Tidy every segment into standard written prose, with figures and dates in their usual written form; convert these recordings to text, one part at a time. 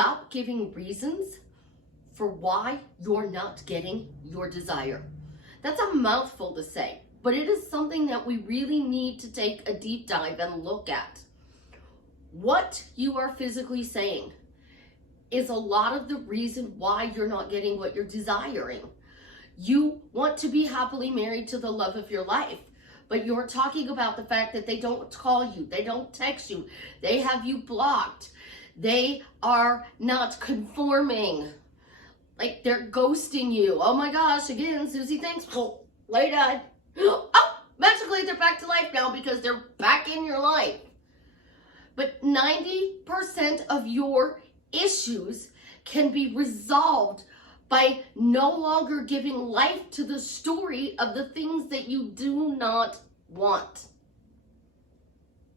stop giving reasons for why you're not getting your desire. That's a mouthful to say, but it is something that we really need to take a deep dive and look at. What you are physically saying is a lot of the reason why you're not getting what you're desiring. You want to be happily married to the love of your life, but you're talking about the fact that they don't call you, they don't text you, they have you blocked, they are not conforming, like they're ghosting you. Oh my gosh, again, Susie, thanks. Oh, lay down. Oh, magically they're back to life now because they're back in your life. But 90% of your issues can be resolved by no longer giving life to the story of the things that you do not want.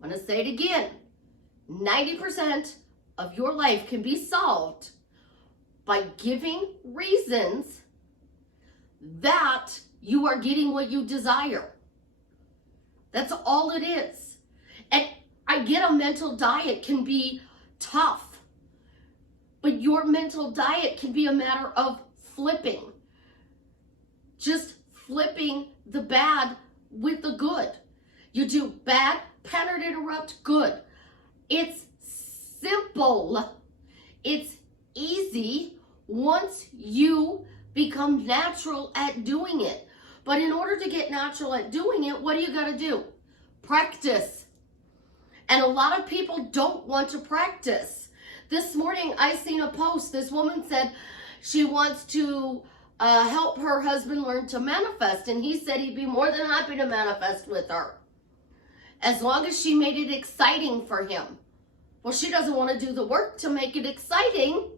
I'm going to say it again. 90% of your life can be solved by giving reasons that you are getting what you desire. That's all it is. And I get a mental diet can be tough, but your mental diet can be a matter of flipping. Just flipping the bad with the good. You do bad, pattern interrupt, good. It's simple. It's easy once you become natural at doing it. But in order to get natural at doing it, what do you got to do? Practice. And a lot of people don't want to practice. This morning, I seen a post. This woman said she wants to help her husband learn to manifest. And he said he'd be more than happy to manifest with her, as long as she made it exciting for him. Well, she doesn't want to do the work to make it exciting,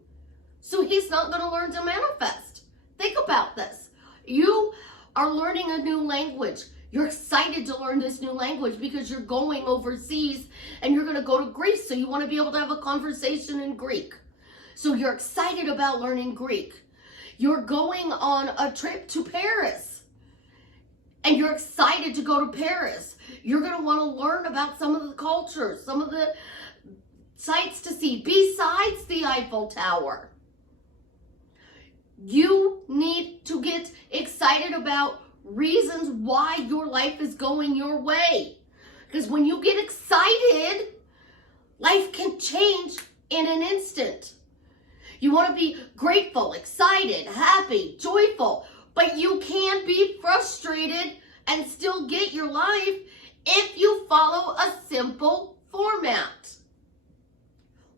so he's not going to learn to manifest. Think about this. You are learning a new language. You're excited to learn this new language because you're going overseas and you're going to go to Greece. So you want to be able to have a conversation in Greek. So you're excited about learning Greek. You're going on a trip to Paris and you're excited to go to Paris. You're going to want to learn about some of the cultures, some of the sights to see besides the Eiffel Tower. You need to get excited about reasons why your life is going your way. Because when you get excited, life can change in an instant. You want to be grateful, excited, happy, joyful, but you can be frustrated and still get your life if you follow a simple format.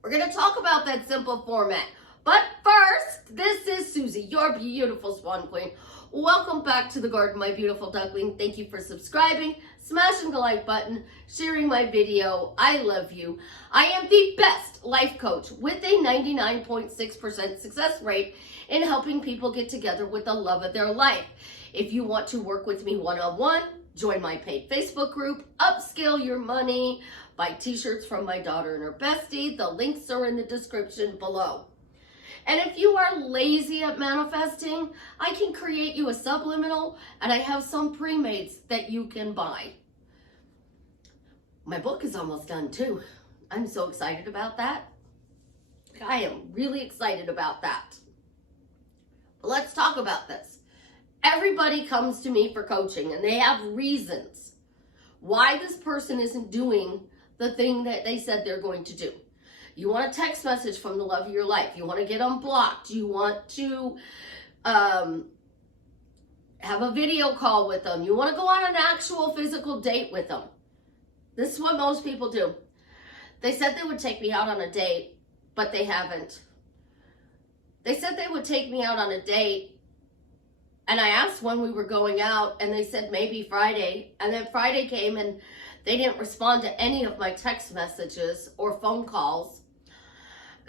We're going to talk about that simple format. But first, this is Susie, your beautiful Swan Queen. Welcome back to the garden, my beautiful duckling. Thank you for subscribing, smashing the like button, sharing my video. I love you. I am the best life coach with a 99.6% success rate in helping people get together with the love of their life. If you want to work with me one-on-one, join my paid Facebook group, Upscale Your Money, buy t-shirts from my daughter and her bestie. The links are in the description below. And if you are lazy at manifesting, I can create you a subliminal, and I have some pre-mades that you can buy. My book is almost done too. I'm so excited about that. I am really excited about that. But let's talk about this. Everybody comes to me for coaching, and they have reasons why this person isn't doing the thing that they said they're going to do. You want a text message from the love of your life. You want to get unblocked. You want to have a video call with them. You want to go on an actual physical date with them. This is what most people do. They said they would take me out on a date, but they haven't. They said they would take me out on a date, and I asked when we were going out, and they said maybe Friday. And then Friday came, and they didn't respond to any of my text messages or phone calls.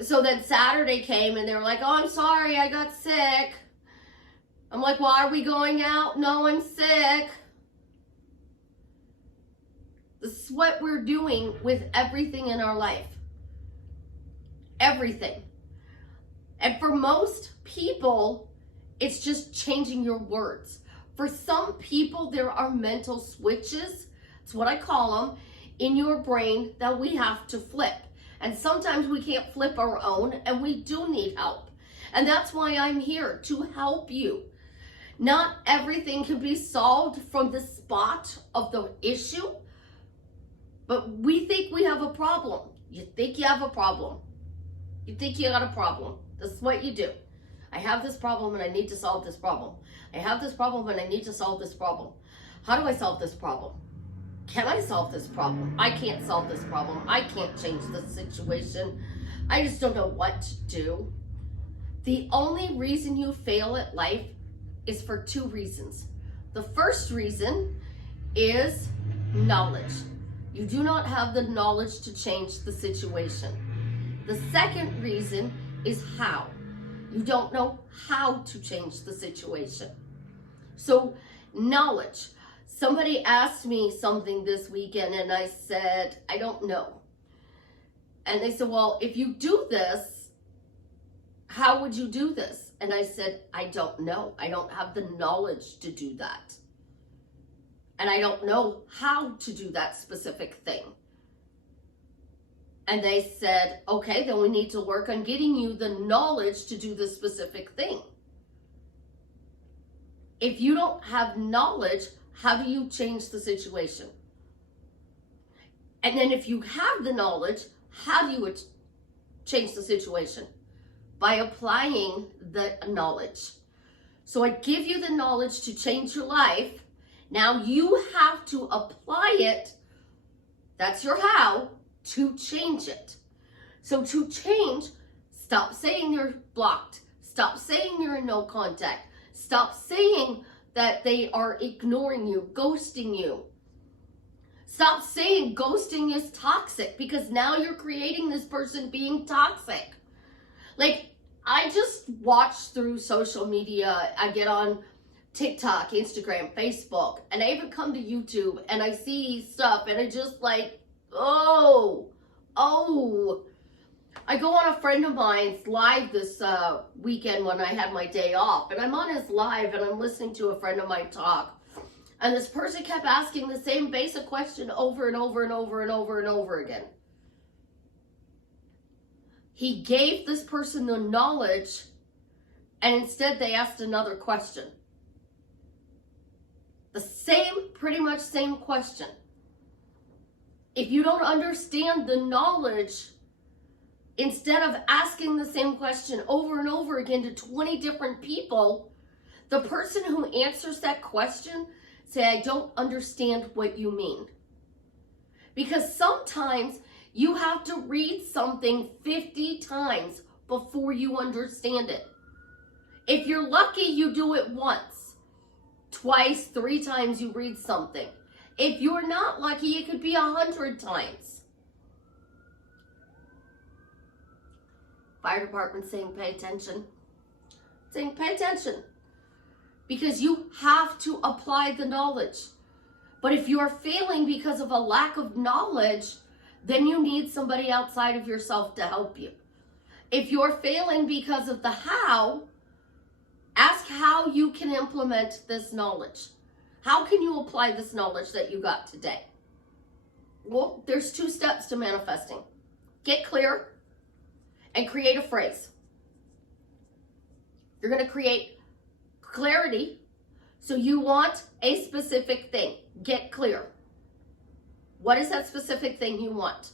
So then Saturday came and they were like, oh, I'm sorry, I got sick. I'm like, well, are we going out? No, I'm sick. This is what we're doing with everything in our life. Everything. And for most people, it's just changing your words. For some people, there are mental switches, that's what I call them, in your brain that we have to flip. And sometimes we can't flip our own, and we do need help. And that's why I'm here, to help you. Not everything can be solved from the spot of the issue, but we think we have a problem. You think you have a problem. You think you got a problem. This is what you do. I have this problem and I need to solve this problem. I have this problem and I need to solve this problem. How do I solve this problem? Can I solve this problem? I can't solve this problem. I can't change the situation. I just don't know what to do. The only reason you fail at life is for two reasons. The first reason is knowledge. You do not have the knowledge to change the situation. The second reason is how. You don't know how to change the situation. So, knowledge. Somebody asked me something this weekend and I said, I don't know. And they said, well, if you do this, how would you do this? And I said, I don't know. I don't have the knowledge to do that. And I don't know how to do that specific thing. And they said, okay, then we need to work on getting you the knowledge to do this specific thing. If you don't have knowledge, how do you change the situation? And then if you have the knowledge, how do you change the situation? By applying the knowledge. So I give you the knowledge to change your life. Now you have to apply it. That's your how, to change it. So to change, stop saying you're blocked. Stop saying you're in no contact. Stop saying that they are ignoring you, ghosting you. Stop saying ghosting is toxic, because now you're creating this person being toxic. Like, I just watch through social media. I get on TikTok, Instagram, Facebook, and I even come to YouTube and I see stuff and I just like, oh. I go on a friend of mine's live this weekend when I had my day off, and I'm on his live and I'm listening to a friend of mine talk, and this person kept asking the same basic question over and over and over and over and over again. He gave this person the knowledge, and instead they asked another question. The same, pretty much same question. If you don't understand the knowledge, instead of asking the same question over and over again to 20 different people, the person who answers that question say, I don't understand what you mean. Because sometimes you have to read something 50 times before you understand it. If you're lucky, you do it once, twice, 3 times you read something. If you're not lucky, it could be 100 times. Fire department saying pay attention. Saying pay attention. Because you have to apply the knowledge. But if you're failing because of a lack of knowledge, then you need somebody outside of yourself to help you. If you're failing because of the how, ask how you can implement this knowledge. How can you apply this knowledge that you got today? Well, there's 2 steps to manifesting. Get clear and create a phrase. You're going to create clarity. So you want a specific thing. Get clear. What is that specific thing you want?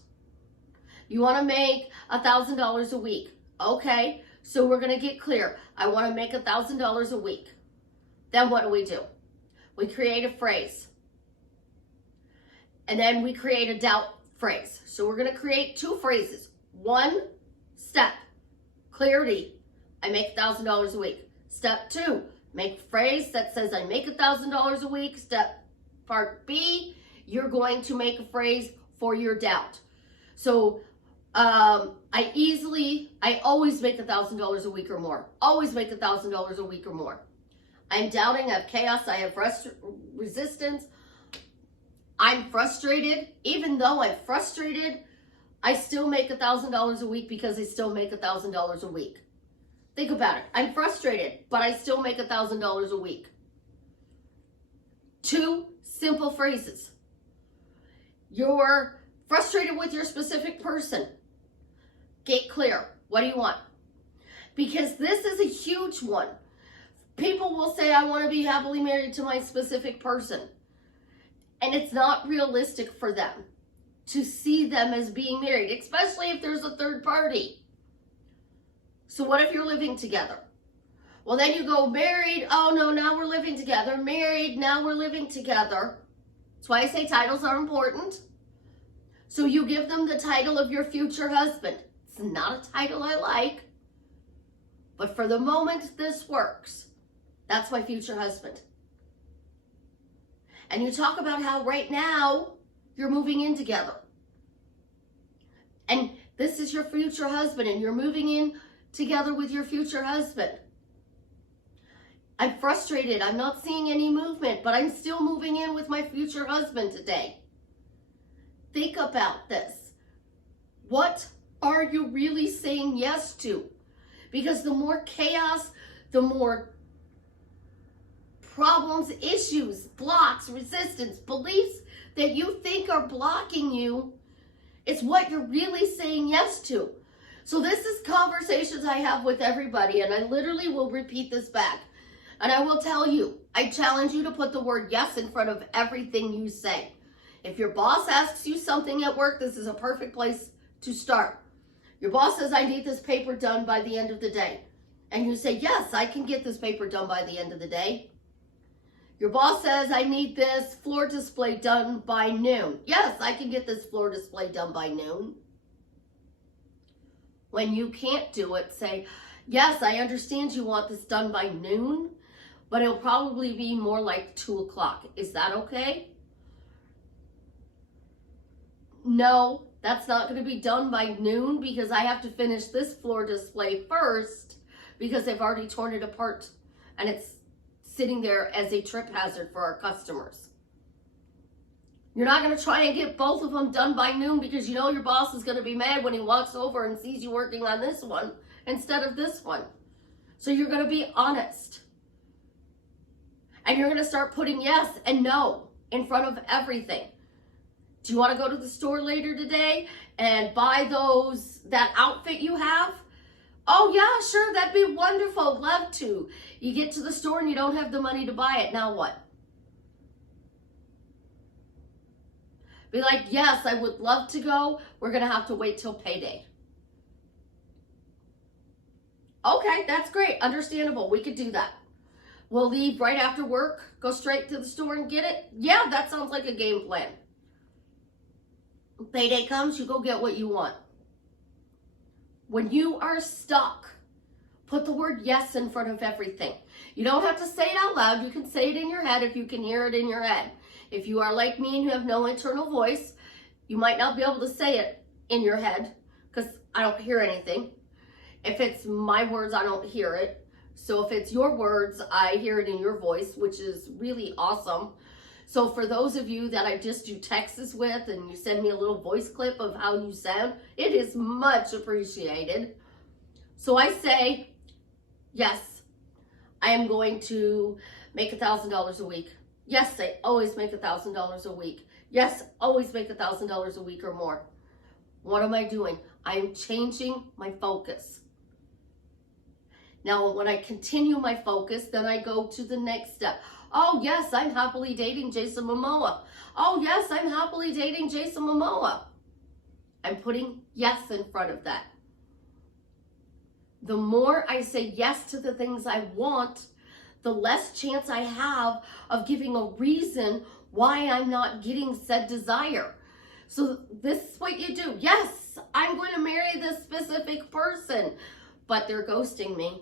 You want to make $1,000 a week. Okay, so we're going to get clear. I want to make $1,000 a week. Then what do? We create a phrase. And then we create a doubt phrase. So we're going to create 2 phrases. 1 step, clarity. I make $1,000 a week. Step 2, make a phrase that says I make $1,000 a week. Step part B, you're going to make a phrase for your doubt. So I always make $1,000 a week or more. Always make $1,000 a week or more. I'm doubting, I have chaos, I have resistance. I'm frustrated. Even though I'm frustrated, I still make $1,000 a week because I still make $1,000 a week. Think about it. I'm frustrated, but I still make $1,000 a week. 2 simple phrases. You're frustrated with your specific person. Get clear. What do you want? Because this is a huge one. People will say, I want to be happily married to my specific person. And it's not realistic for them to see them as being married, especially if there's a third party. So what if you're living together? Well, then you go married. Oh, no, now we're living together. Married, now we're living together. That's why I say titles are important. So you give them the title of your future husband. It's not a title I like, but for the moment, this works. That's my future husband. And you talk about how right now you're moving in together. And this is your future husband, and you're moving in together with your future husband. I'm frustrated. I'm not seeing any movement, but I'm still moving in with my future husband today. Think about this. What are you really saying yes to? Because the more chaos, the more problems, issues, blocks, resistance, beliefs that you think are blocking you, it's what you're really saying yes to. So this is conversations I have with everybody, and I literally will repeat this back. And I will tell you, I challenge you to put the word yes in front of everything you say. If your boss asks you something at work, this is a perfect place to start. Your boss says, I need this paper done by the end of the day. And you say, yes, I can get this paper done by the end of the day. Your boss says, I need this floor display done by noon. Yes, I can get this floor display done by noon. When you can't do it, say, yes, I understand you want this done by noon, but it'll probably be more like 2 o'clock. Is that okay? No, that's not going to be done by noon because I have to finish this floor display first because they've already torn it apart and it's sitting there as a trip hazard for our customers. You're not going to try and get both of them done by noon because you know your boss is going to be mad when he walks over and sees you working on this one instead of this one. So you're going to be honest. And you're going to start putting yes and no in front of everything. Do you want to go to the store later today and buy that outfit you have? Oh yeah, sure, that'd be wonderful, love to. You get to the store and you don't have the money to buy it, now what? Be like, yes, I would love to go. We're going to have to wait till payday. Okay, that's great, understandable, we could do that. We'll leave right after work, go straight to the store and get it? Yeah, that sounds like a game plan. Payday comes, you go get what you want. When you are stuck, put the word yes in front of everything. You don't have to say it out loud. You can say it in your head if you can hear it in your head. If you are like me and you have no internal voice, you might not be able to say it in your head because I don't hear anything. If it's my words, I don't hear it. So if it's your words, I hear it in your voice, which is really awesome. So for those of you that I just do texts with and you send me a little voice clip of how you sound, it is much appreciated. So I say, yes, I am going to make $1,000 a week. Yes, I always make $1,000 a week. Yes, always make $1,000 a week or more. What am I doing? I am changing my focus. Now, when I continue my focus, then I go to the next step. Oh, yes, I'm happily dating Jason Momoa. Oh, yes, I'm happily dating Jason Momoa. I'm putting yes in front of that. The more I say yes to the things I want, the less chance I have of giving a reason why I'm not getting said desire. So this is what you do. Yes, I'm going to marry this specific person, but they're ghosting me.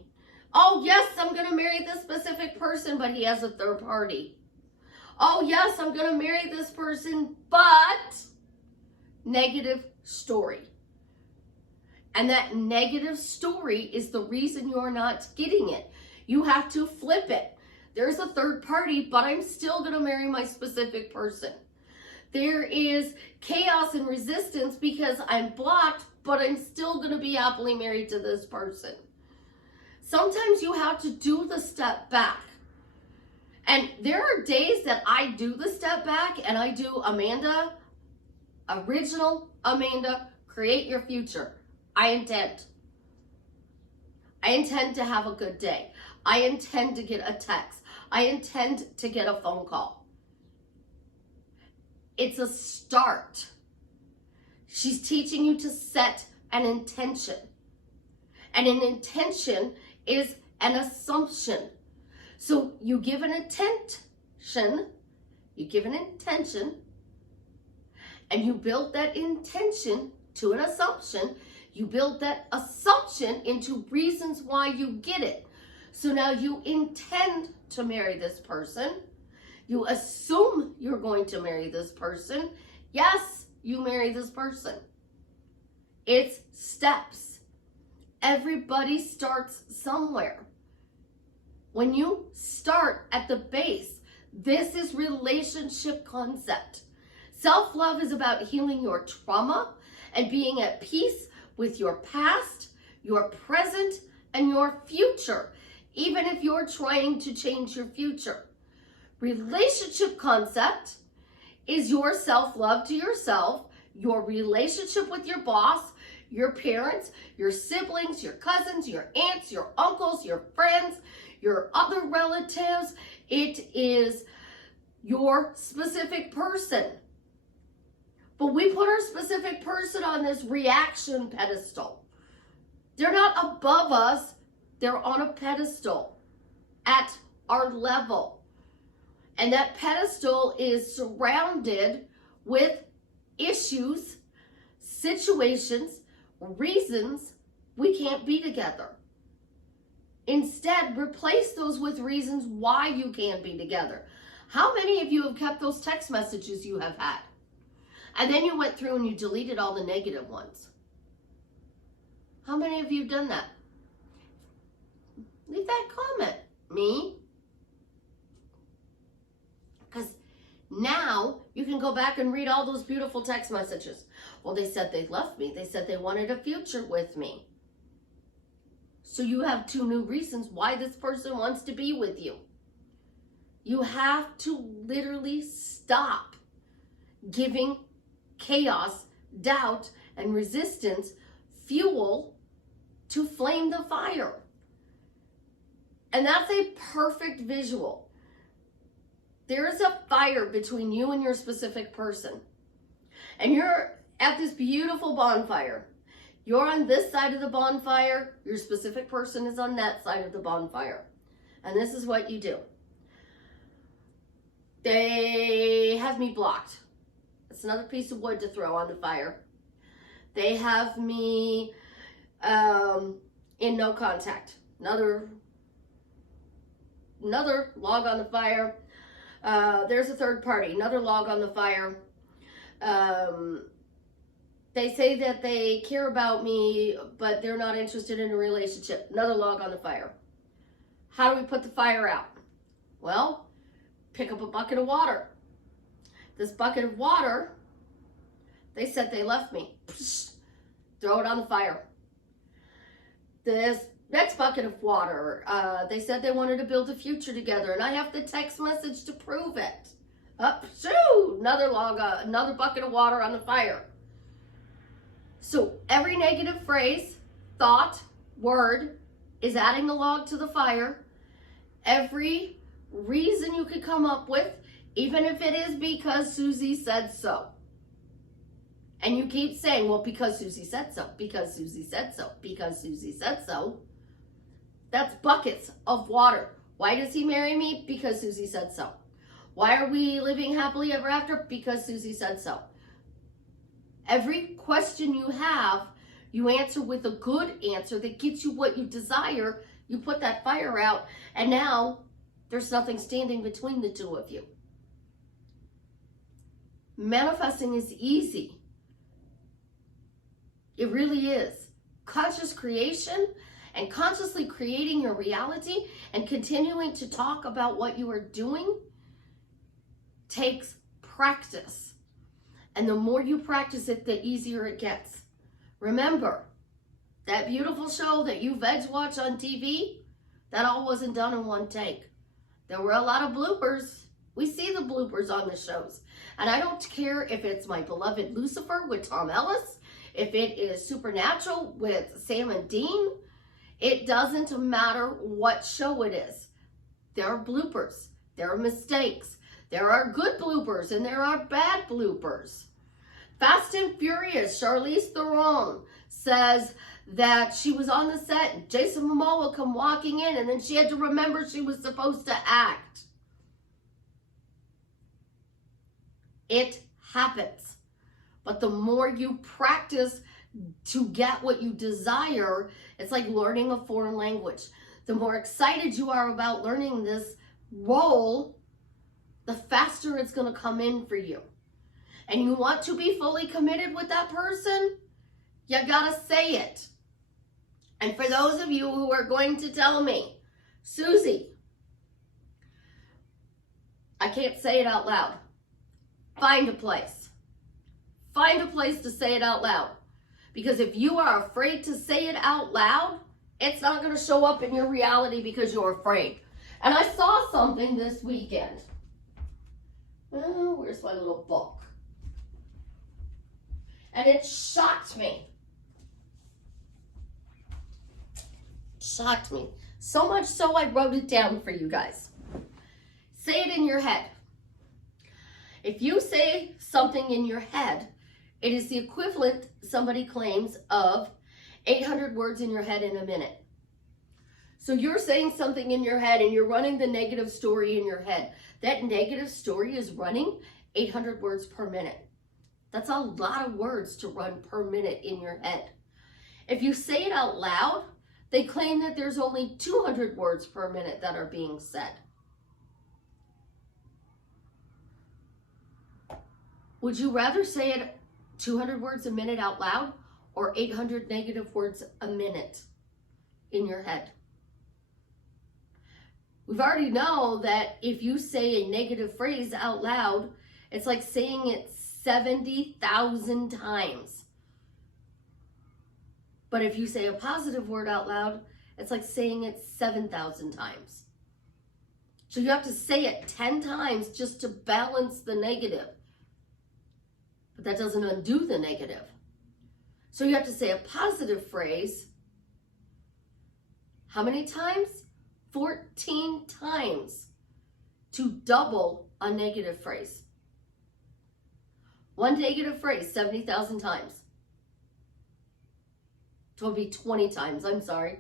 Oh, yes, I'm going to marry this specific person, but he has a third party. Oh, yes, I'm going to marry this person, but negative story. And that negative story is the reason you're not getting it. You have to flip it. There's a third party, but I'm still going to marry my specific person. There is chaos and resistance because I'm blocked, but I'm still going to be happily married to this person. Sometimes you have to do the step back. And there are days that I do the step back and I do Amanda, original Amanda, create your future. I intend. I intend to have a good day. I intend to get a text. I intend to get a phone call. It's a start. She's teaching you to set an intention. And an intention is an assumption. So you give an intention, and you build that intention to an assumption. You build that assumption into reasons why you get it. So now you intend to marry this person. You assume you're going to marry this person. Yes, you marry this person. It's steps. Everybody starts somewhere. When you start at the base, this is relationship concept. Self-love is about healing your trauma and being at peace with your past, your present, and your future, even if you're trying to change your future. Relationship concept is your self-love to yourself, your relationship with your boss, your parents, your siblings, your cousins, your aunts, your uncles, your friends, your other relatives. It is your specific person. But we put our specific person on this reaction pedestal. They're not above us. They're on a pedestal at our level. And that pedestal is surrounded with issues, situations, reasons we can't be together. Instead, replace those with reasons why you can't be together. How many of you have kept those text messages you have had? And then you went through and you deleted all the negative ones. How many of you have done that? Leave that comment. Me? Because now you can go back and read all those beautiful text messages. Well, they said they left me. They said they wanted a future with me. So you have 2 new reasons why this person wants to be with you. You have to literally stop giving chaos, doubt, and resistance fuel to flame the fire. And that's a perfect visual. There is a fire between you and your specific person. And you're at this beautiful bonfire. You're on this side of the bonfire. Your specific person is on that side of the bonfire. And this is what you do. They have me blocked. It's another piece of wood to throw on the fire. They have me in no contact. Another log on the fire. There's a third party. Another log on the fire. They say that they care about me, but they're not interested in a relationship. Another log on the fire. How do we put the fire out? Well, pick up a bucket of water. This bucket of water, they said they left me. Psh, throw it on the fire. This next bucket of water, they said they wanted to build a future together, and I have the text message to prove it. Up, shoo, another bucket of water on the fire. So every negative phrase, thought, word is adding a log to the fire. Every reason you could come up with, even if it is because Susie said so. And you keep saying, well, because Susie said so, because Susie said so, because Susie said so. That's buckets of water. Why does he marry me? Because Susie said so. Why are we living happily ever after? Because Susie said so. Every question you have, you answer with a good answer that gets you what you desire. You put that fire out, and now there's nothing standing between the two of you. Manifesting is easy. It really is. Conscious creation and consciously creating your reality and continuing to talk about what you are doing takes practice. And the more you practice it, the easier it gets. Remember, that beautiful show that you veg watch on TV, that all wasn't done in one take. There were a lot of bloopers. We see the bloopers on the shows. And I don't care if it's My Beloved Lucifer with Tom Ellis, if it is Supernatural with Sam and Dean, it doesn't matter what show it is. There are bloopers, there are mistakes, there are good bloopers, and there are bad bloopers. Fast and Furious, Charlize Theron says that she was on the set and Jason Momoa come walking in and then she had to remember she was supposed to act. It happens. But the more you practice to get what you desire, it's like learning a foreign language. The more excited you are about learning this role, the faster it's going to come in for you. And you want to be fully committed with that person, you got to say it. And for those of you who are going to tell me, Susie, I can't say it out loud. Find a place. Find a place to say it out loud. Because if you are afraid to say it out loud, it's not going to show up in your reality because you're afraid. And I saw something this weekend. Oh, where's my little book? And it shocked me. Shocked me. So much so I wrote it down for you guys. Say it in your head. If you say something in your head, it is the equivalent, somebody claims, of 800 words in your head in a minute. So you're saying something in your head and you're running the negative story in your head. That negative story is running 800 words per minute. That's a lot of words to run per minute in your head. If you say it out loud, they claim that there's only 200 words per minute that are being said. Would you rather say it 200 words a minute out loud or 800 negative words a minute in your head? We've already know that if you say a negative phrase out loud, it's like saying it 70,000 times. But if you say a positive word out loud, it's like saying it 7,000 times. So you have to say it 10 times just to balance the negative. But that doesn't undo the negative. So you have to say a positive phrase. How many times? 14 times to double a negative phrase. One negative phrase, 70,000 times. So it'll be 20 times, I'm sorry.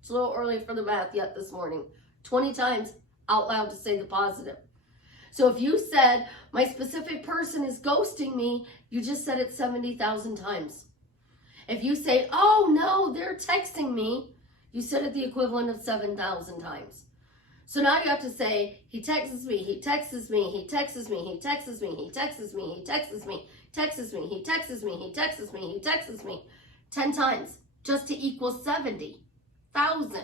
It's a little early for the math yet this morning. 20 times out loud to say the positive. So if you said, my specific person is ghosting me, you just said it 70,000 times. If you say, oh no, they're texting me, you said it the equivalent of 7,000 times. So now you have to say, he texts me, he texts me, he texts me, he texts me, he texts me, he texts me, texts me, he texts me, he texts me, he texts me 10 times just to equal 70,000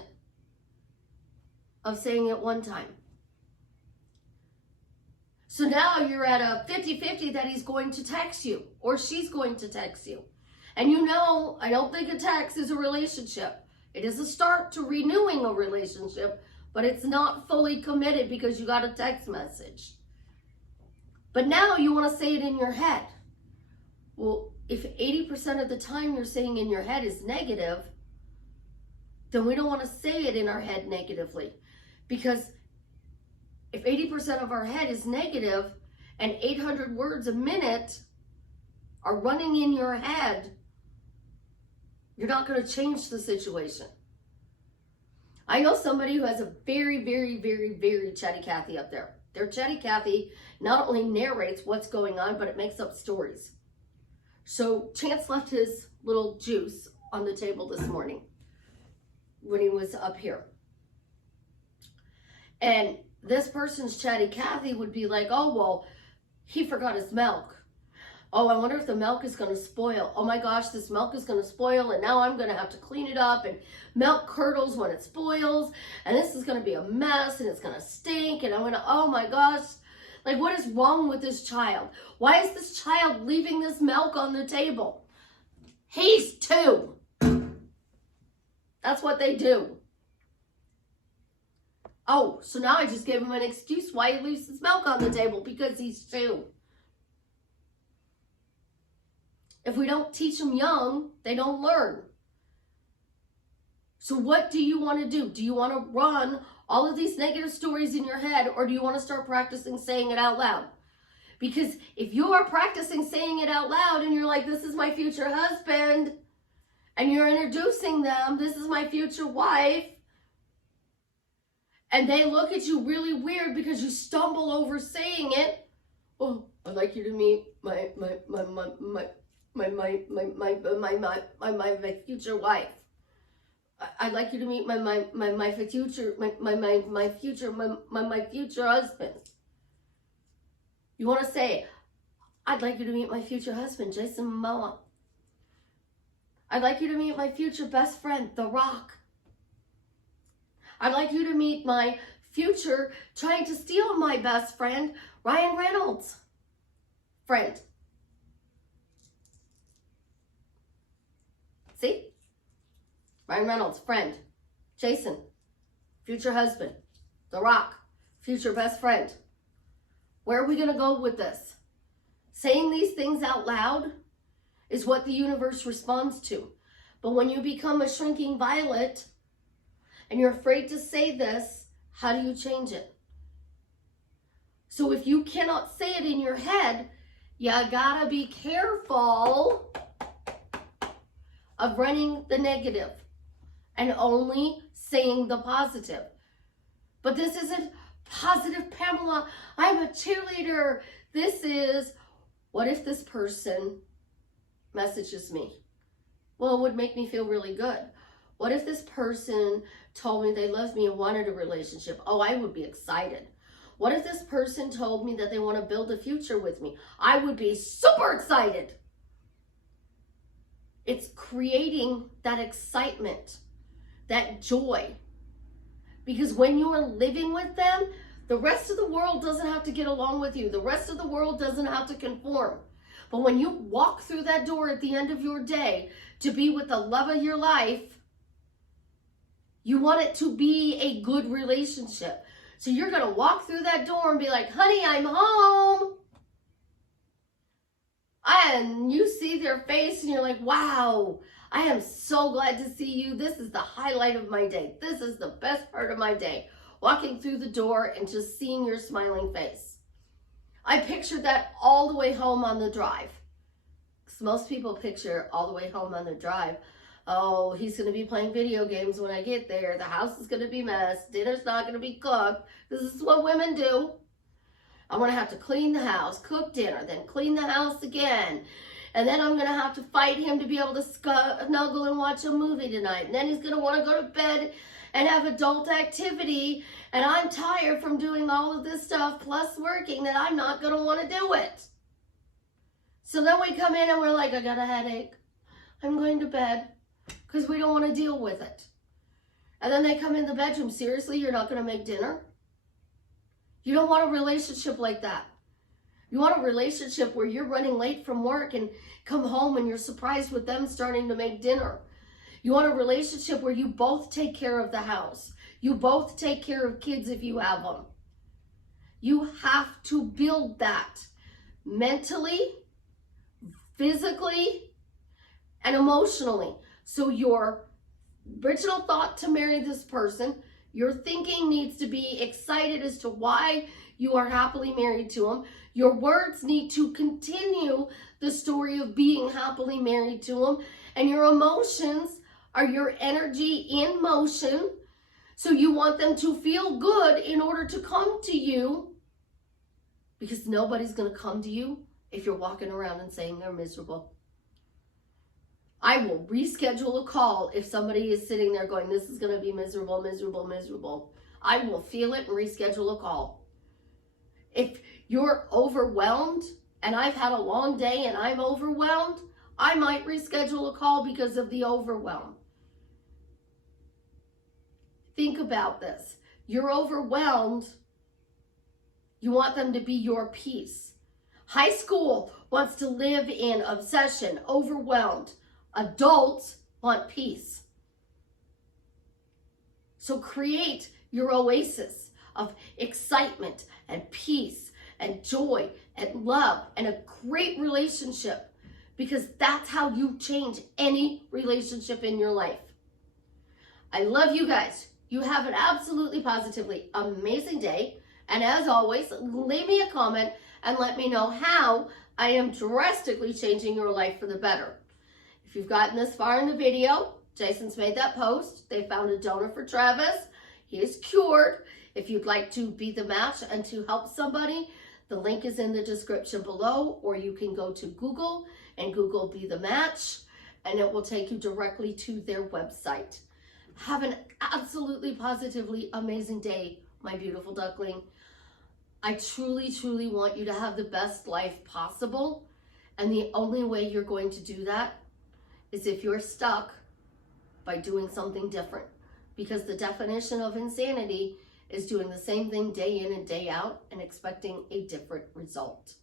of saying it one time. So now you're at a 50-50 that he's going to text you or she's going to text you. And you know, I don't think a text is a relationship. It is a start to renewing a relationship, but it's not fully committed because you got a text message. But now you want to say it in your head. Well, if 80% of the time you're saying in your head is negative, then we don't want to say it in our head negatively. Because if 80% of our head is negative and 800 words a minute are running in your head, you're not going to change the situation. I know somebody who has a very, very, very, very chatty Cathy up there. Their chatty Cathy not only narrates what's going on, but it makes up stories. So Chance left his little juice on the table this morning when he was up here. And this person's chatty Cathy would be like, oh, well, he forgot his milk. Oh, I wonder if the milk is going to spoil. Oh my gosh, this milk is going to spoil and now I'm going to have to clean it up and milk curdles when it spoils and this is going to be a mess and it's going to stink and I'm going to, oh my gosh, like what is wrong with this child? Why is this child leaving this milk on the table? He's 2. That's what they do. Oh, so now I just gave him an excuse why he leaves his milk on the table because he's 2. If we don't teach them young, they don't learn. So what do you want to do? Do you want to run all of these negative stories in your head, or do you want to start practicing saying it out loud? Because if you are practicing saying it out loud and you're like, this is my future husband, and you're introducing them, this is my future wife, and they look at you really weird because you stumble over saying it, oh, I'd like you to meet my future wife. I'd like you to meet my future husband. You want to say, I'd like you to meet my future husband, Jason Momoa. I'd like you to meet my future best friend, The Rock. I'd like you to meet my future trying to steal my best friend, Ryan Reynolds. Friend. See? Ryan Reynolds, friend. Jason, future husband. The Rock, future best friend. Where are we going to go with this? Saying these things out loud is what the universe responds to. But when you become a shrinking violet and you're afraid to say this, how do you change it? So if you cannot say it in your head, you gotta be careful of running the negative and only saying the positive. But this isn't positive Pamela, I'm a cheerleader. This is, what if this person messages me? Well, it would make me feel really good. What if this person told me they loved me and wanted a relationship? Oh, I would be excited. What if this person told me that they want to build a future with me? I would be super excited. It's creating that excitement, that joy. Because when you are living with them, the rest of the world doesn't have to get along with you. The rest of the world doesn't have to conform. But when you walk through that door at the end of your day to be with the love of your life, you want it to be a good relationship. So you're going to walk through that door and be like, honey, I'm home. And you see their face and you're like, wow, I am so glad to see you. This is the highlight of my day. This is the best part of my day. Walking through the door and just seeing your smiling face. I pictured that all the way home on the drive. Because most people picture all the way home on the drive. Oh, he's going to be playing video games when I get there. The house is going to be messed. Dinner's not going to be cooked. This is what women do. I'm going to have to clean the house, cook dinner, then clean the house again. And then I'm going to have to fight him to be able to snuggle and watch a movie tonight. And then he's going to want to go to bed and have adult activity. And I'm tired from doing all of this stuff plus working that I'm not going to want to do it. So then we come in and we're like, I got a headache. I'm going to bed because we don't want to deal with it. And then they come in the bedroom. Seriously, you're not going to make dinner? You don't want a relationship like that. You want a relationship where you're running late from work and come home and you're surprised with them starting to make dinner. You want a relationship where you both take care of the house. You both take care of kids if you have them. You have to build that mentally, physically, and emotionally. So your original thought to marry this person, your thinking needs to be excited as to why you are happily married to him. Your words need to continue the story of being happily married to him. And your emotions are your energy in motion. So you want them to feel good in order to come to you. Because nobody's going to come to you if you're walking around and saying they're miserable. I will reschedule a call if somebody is sitting there going, this is going to be miserable, miserable, miserable. I will feel it and reschedule a call. If you're overwhelmed and I've had a long day and I'm overwhelmed, I might reschedule a call because of the overwhelm. Think about this. You're overwhelmed. You want them to be your peace. High school wants to live in obsession, overwhelmed. Adults want peace. So create your oasis of excitement and peace and joy and love and a great relationship. because that's how you change any relationship in your life. I love you guys. You have an absolutely positively amazing day. And as always, leave me a comment and let me know how I am drastically changing your life for the better. If you've gotten this far in the video, Jason's made that post. They found a donor for Travis. He is cured. If you'd like to be the match and to help somebody, the link is in the description below, or you can go to Google and Google Be the Match, and it will take you directly to their website. Have an absolutely positively amazing day, my beautiful duckling. I truly, truly want you to have the best life possible. And the only way you're going to do that is if you're stuck by doing something different. Because the definition of insanity is doing the same thing day in and day out and expecting a different result.